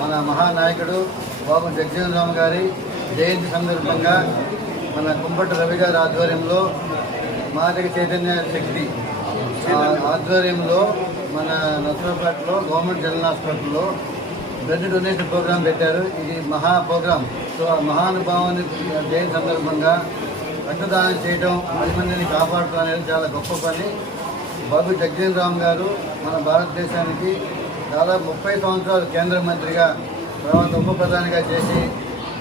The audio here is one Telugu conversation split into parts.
మన మహానాయకుడు బాబు జగజీవన్ రామ్ గారి జయంతి సందర్భంగా మన కుంపటి రవి గారి ఆధ్వర్యంలో మాదిక చైతన్య శక్తి ఆ ఆధ్వర్యంలో మన నర్సరాపేటలో గవర్నమెంట్ జనరల్ హాస్పిటల్లో బ్లడ్ డొనేషన్ ప్రోగ్రాం పెట్టారు. ఇది మహా ప్రోగ్రాం. సో ఆ మహానుభావాన్ని జయంతి సందర్భంగా రక్తదానం చేయడం పది మందిని కాపాడటం అనేది చాలా గొప్ప పని. బాబు జగజీవన్ రామ్ గారు మన భారతదేశానికి దాదాపు ముప్పై సంవత్సరాలు కేంద్ర మంత్రిగా తర్వాత ఉప ప్రధానిగా చేసి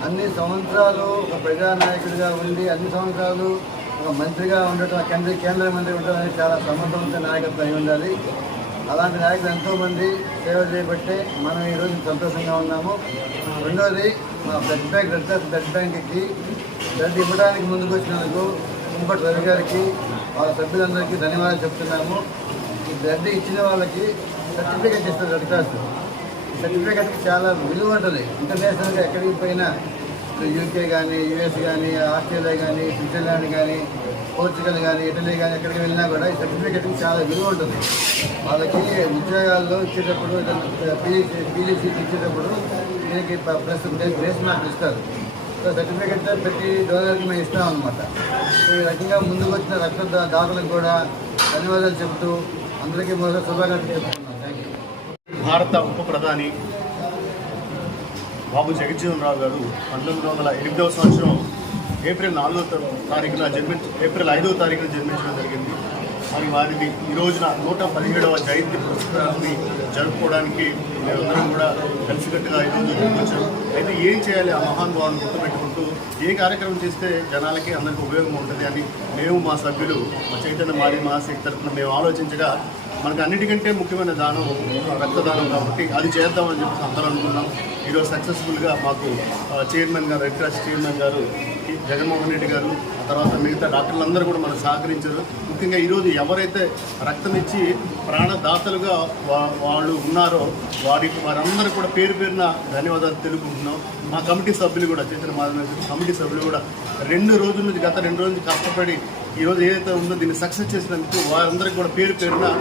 అన్ని సంవత్సరాలు ఒక ప్రజానాయకుడిగా ఉండి అన్ని సంవత్సరాలు ఒక మంత్రిగా ఉండటం కేంద్ర కేంద్ర మంత్రి ఉండటం అనేది చాలా సమర్థవంత నాయకత్వం అయి ఉండాలి. అలాంటి నాయకులు ఎంతోమంది సేవ చేయబట్టే మనం ఈరోజు సంతోషంగా ఉన్నాము. రెండోది మా బ్లడ్ బ్యాంక్ రెడ్ బ్లడ్ బ్యాంక్కి బ్లడ్ ఇవ్వడానికి ముందుకు వచ్చినందుకు కుంపటి రవి గారికి వాళ్ళ సభ్యులందరికీ ధన్యవాదాలు చెప్తున్నాము. ఈ బ్లడ్ ఇచ్చిన వాళ్ళకి సర్టిఫికేట్ ఇస్తారు రెడ్ క్రాస్ సర్టిఫికేట్కి చాలా విలువ ఉంటుంది. ఇంటర్నేషనల్గా ఎక్కడికి పోయినా యూకే కానీ యూఎస్ కానీ ఆస్ట్రేలియా కానీ స్విట్జర్లాండ్ కానీ పోర్చుగల్ కానీ ఇటలీ కానీ ఎక్కడికి వెళ్ళినా కూడా ఈ సర్టిఫికేట్కి చాలా విలువ ఉంటుంది. వాళ్ళకి ఉద్యోగాల్లో ఇచ్చేటప్పుడు పీజీ పీజీ సీట్ ఇచ్చేటప్పుడు దీనికి ప- ప్లస్ గ్రేస్ మార్క్ ఇస్తారు. సో సర్టిఫికేట్ ప్రతి డోనర్కి మేము ఇస్తాం అనమాట ఈ రకంగా ముందుకు వచ్చిన రక్త దాతలకు కూడా ధన్యవాదాలు చెబుతూ అందరికీ మొదటి శుభాకాంక్షలు చెప్తున్నాం భారత ఉప ప్రధాని బాబు జగజ్జీవన్ రావు గారు పంతొమ్మిది వందల ఎనిమిదవ సంవత్సరం ఏప్రిల్ నాలుగో తారీఖున జన్మించ ఏప్రిల్ ఐదవ తారీఖున జన్మించడం జరిగింది. మరి వారిని ఈ రోజున నూట పదిహేడవ జయంతి పురస్కారాన్ని జరుపుకోవడానికి మేమందరం కూడా కలిసికట్టుగా ఈరోజు ఇక్కడికి వచ్చాం. అయితే ఏం చేయాలి? ఆ మహాన్ భావాన్ని గుర్తుపెట్టుకుంటూ ఏ కార్యక్రమం చేస్తే జనాలకి అందరికీ ఉపయోగం ఉంటుంది అని మేము మా సభ్యులు మా చైతన్య మారి మహాశక్తి తరఫున మేము ఆలోచించగా మనకు అన్నిటికంటే ముఖ్యమైన దానం రక్తదానం కాబట్టి అది చేద్దామని చెప్పి అందరూ అనుకున్నాం. ఈరోజు సక్సెస్ఫుల్గా మాకు చైర్మన్ గారు రెడ్ క్రాస్ చైర్మన్ గారు ఈ జగన్మోహన్ రెడ్డి గారు ఆ తర్వాత మిగతా డాక్టర్లందరూ కూడా మనకు సహకరించారు. ముఖ్యంగా ఈరోజు ఎవరైతే రక్తం ఇచ్చి ప్రాణదాతలుగా వాళ్ళు ఉన్నారో వారికి వారందరూ కూడా పేరు పేరున ధన్యవాదాలు తెలుపుకుంటున్నాం. మా కమిటీ సభ్యులు కూడా చైతన్య మాధవ కమిటీ సభ్యులు కూడా రెండు రోజుల నుంచి గత రెండు రోజుల నుంచి కష్టపడి ఈరోజు ఏదైతే ఉందో దీన్ని సక్సెస్ చేసినందుకు వారందరికీ కూడా పేరు పేరున